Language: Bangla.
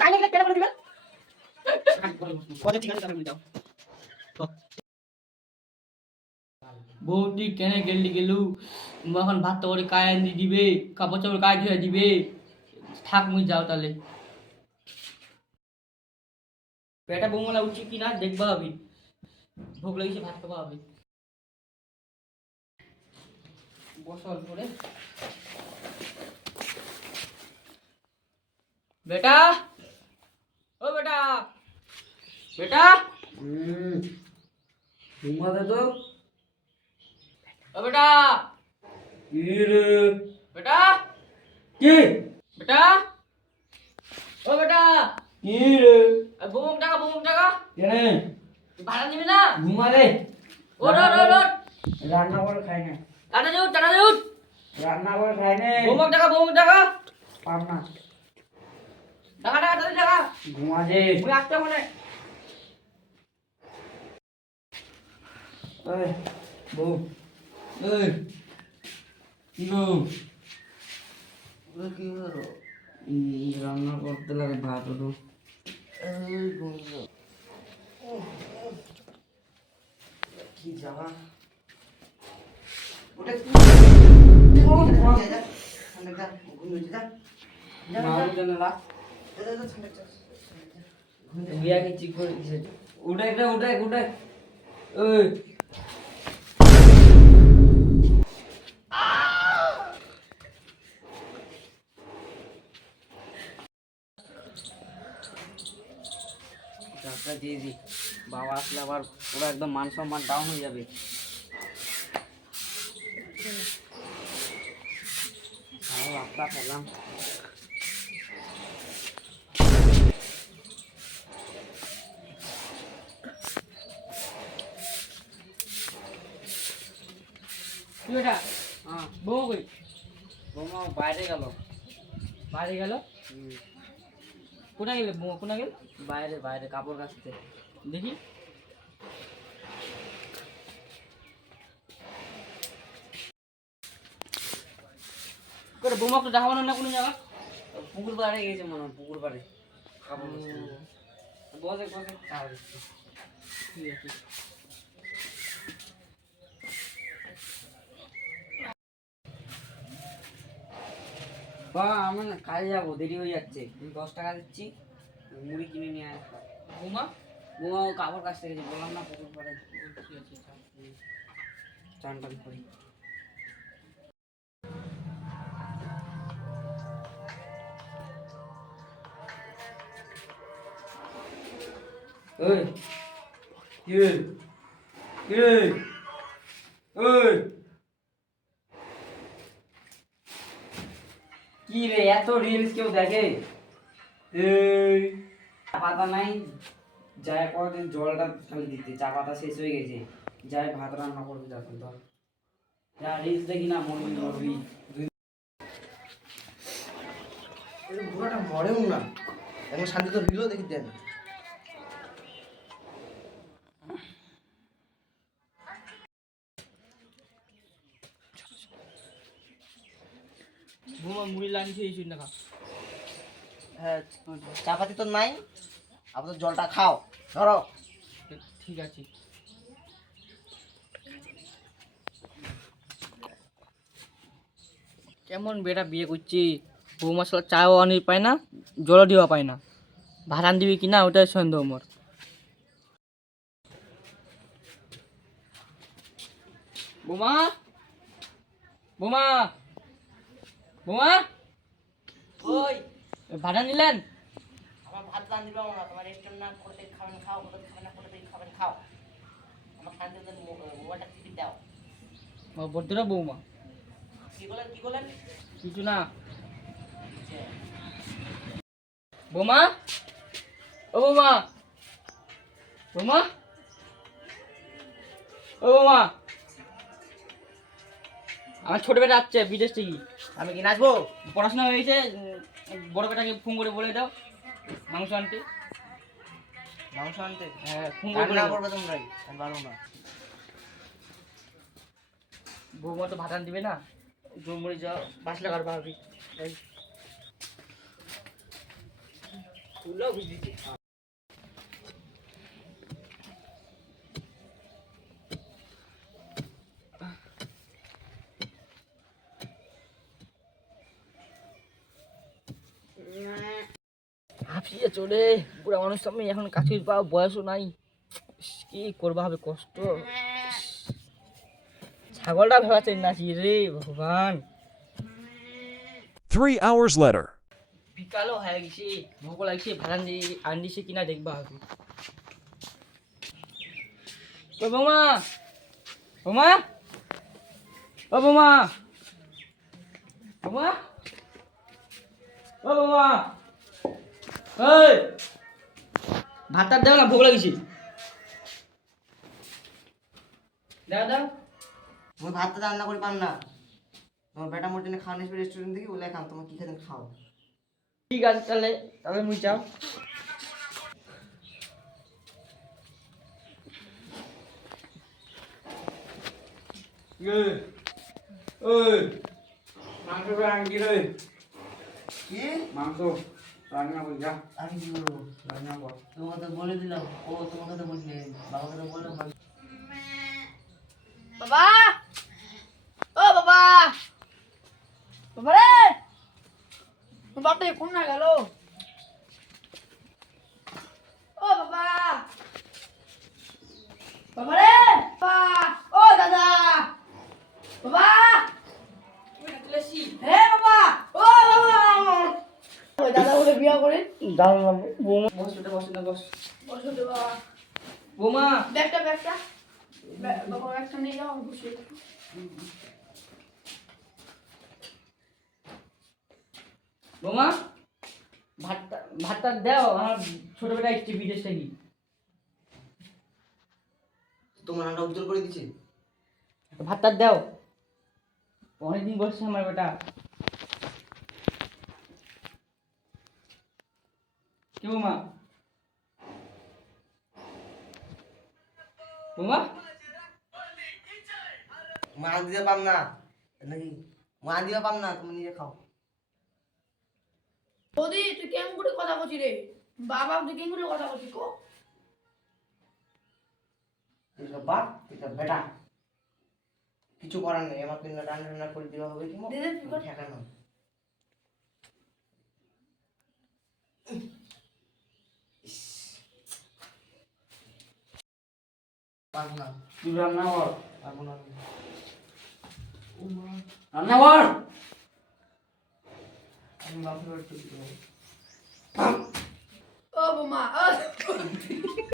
তাই না কেন করে দিবেন ঠিক আছে তাহলে যাও বৌদি কেন গেলি গেলু এখন ভাত তো করে কায় আনি দিবে কাপড় চাপড় কায় ধুয়ে দিবে থাক মুই যাও তাহলে পেটা বৌমলা উঠছে কি না দেখবা হবে ভোগ লাগিয়েছে ভাত খাওয়া হবে বসল করে বেটা ও বেটা বেটা ঘুমাতে তো ও বেটা কি রে বেটা কি বেটা ও বেটা কি রে বৌমুখ টাকা কেনে ভাড়া নিবি না ঘুমারে ওট ওট ওট ওট রান্না করে খাই না টাটা দিউট রান্না করে খাই না বৌমুখ টাকা পাম না টাকা তাদের টাকা ঘুমা যে মুই আসতে মনে ওই বউ ওই কি গো কি হলো রান্না করতে লাগে ভাত ওঠো কি যাওয়া ওটা কি উঠে ওই দিয়ে দি বাবা আসলে আবার পুরো একদম মান সম্মান ডাউন হয়ে যাবে আপনার খেলাম কি বেটা হ্যাঁ বউ কই বৌমা বাইরে গেল বাইরে গেল কোথায় গেলে বউ কোথায় গেল বাইরে বাইরে কাপড় কাচতে দেখি করে বৌমা তো দেখাবো না কোনো জায়গা পুকুর পাড়ে গেছে মনে হয় পুকুর পাড়ে কাপড় কাচতে বসে বসে ঠিক আছে বা আমি না কাজে যাবো দেরি হয়ে যাচ্ছে তুমি 10 টাকা দিচ্ছি মুড়ি কিনে নিয়ে আয় বৌমা বৌমা ও কাপড় কাচতে গেছে বললাম না পুকুর পাড়ে ঠিক আছে চান টান করি ওই কি রে কি রে ওই কি রে এত রিলস কেউ দেখে এই পাতা নাই যায় কদিন জলটা খালি দিতে চা পাতা শেষ হয়ে গেছে যায় ভাত রান্না করবি তখন ধর যা রিলস দেখি না মরবি মরবি ঘোড়াটা মরেও না এখন শান্তি তো রিলও দেখি দেন বৌমা মুড়ি লাগিয়েছে এই শুনে খা হ্যাঁ চাপাতি তো নাই আপাতত জলটা খাও ধরো ঠিক আছে কেমন বেটা বিয়ে করছি বৌমা সালা চাও আনি পায় না জলও দিবা পায় না ভাত আন দিবি কিনা ওটাই সন্দেহ মোর বৌমা বৌমা বৌমা ওই ভাড়া নিলেন আমার ভাত রান দিলাম না তোমার রেস্টুরেন্ট না করতে খাবেন খাও করতে খাবেন না করতে খাবেন খাও আমার শান্তি মোবাইলটা টিপি দাও বদ্রা বৌমা কি বলেন কিছু না বৌমা ও বৌমা বৌমা ও বৌমা আমার ছোট বেটা আসছে বিদেশ থেকে আমি কি নাচবো পড়াশোনা হয়েছে বড় বেটাকে ফোন করে বলে দাও মাংস আনতে মাংস আনতে হ্যাঁ ফোন করে বলে রান্না দাও। করবে তোমরাই আমি পারবো না বৌমা তো ভাত আন দিবে না জমুরি যা 5 লাখ আর ভাবি চুলাও বুঝিয়েছে। হাঁপিয়ে চলে বুড়া মানুষ আমি এখন কাছে পাওয়া বয়সও নাই। ইস, কি করবা হবে কষ্ট। ইস, ছাগলটা ভেবাচ্ছেন নাকি রে ভগবান। 3 hours later. বিকালও হয়ে গেছে, ভোক লাগছে, ভাড়া আনদিছে কিনা দেখবা হবে। ও বৌমা, বৌমা, ও বৌমা, বৌমা, ও বৌমা, এই ভাতটা দাও না, ভোক লাগিছে। দাও দাও। তুমি ভাতটা রান্না করে পান না, তোমার বেটা মোর জন্য খাওয়া নিয়ে রেস্টুরেন্ট থেকে বলে খাম, তোমার কি খেতেন খাও। ঠিক আছে তাহলে, তাহলে মুই যাও। মাংস আনকি রে, কি মাংস রান্না করি যা, আমি কি করবো? রান্না কর। তোমাকে তো বলে দিলাম, ও তোমাকে তো বললে, বাবাকে তো বললাম। বাবা, ও বাবা, বাবা রে, বাবাটা কোন না গেল? ও বাবা, বাবা রে, বাবা, ও দাদা, বাবা, হে বাবা, ও বাবা, ওই দাদা বলে বিয়া করে দাঁড়ালাম বৌমা, বস ওটা বস না বস। বসো তো বাবা, বৌমা, ব্যাগটা বাবা ব্যাগটা নিয়ে যাও, আমি বসে বৌমা, ভাতটা ভাতটা দাও, আমার ছোট বেটা একটি বিদেশ থেকে। তোমার রান্না উজ্জ্বল করে দিচ্ছে। ভাতটা দাও, অনেকদিন বসছে আমার বেটা। কি বৌমা, বৌমা, মা দিতে পাম না নাকি? মা দিতে পাম না, তুমি নিজে খাও। বৌদি তুই কেমন করে কথা বলছিস রে? বাবা তুই কেমন করে কথা বলছিস কো? তুই তো বাপ, তুই তো বেটা, কিছু করার নেই। আমাকে রান্না রান্না করে দেওয়া হবে কি মো? দে দে, তুই কর। ঠেকানো। পারবো না, তুই রান্না কর, পারবো না আমি। রান্না কর। আমি বাপের বাড়ি চলে যাবো। ও বৌমা, ও